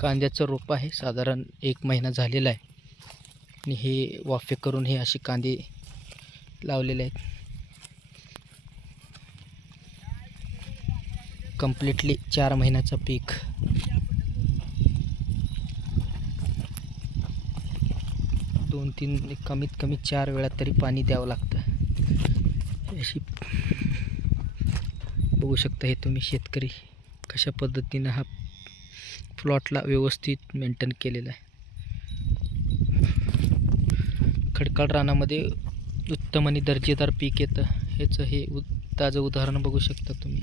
कांद्याचं रोप आहे. साधारण एक महिना झालेला आहे. आणि हे वाफे करून हे असे कांदे लावलेले आहेत. कम्प्लिटली चार महिन्याचं पीक. दोन तीन कमीत कमी चार वेळा तरी पाणी द्यावं लागतं. अशी बघू शकता हे तुम्ही शेतकरी कशा पद्धतीनं हा प्लॉटला व्यवस्थित मेंटेन केलेला आहे. खडकाळ रानामध्ये उत्तम आणि दर्जेदार पीक येतं. ह्याचं हे उ ताजं उदाहरण बघू शकता तुम्ही.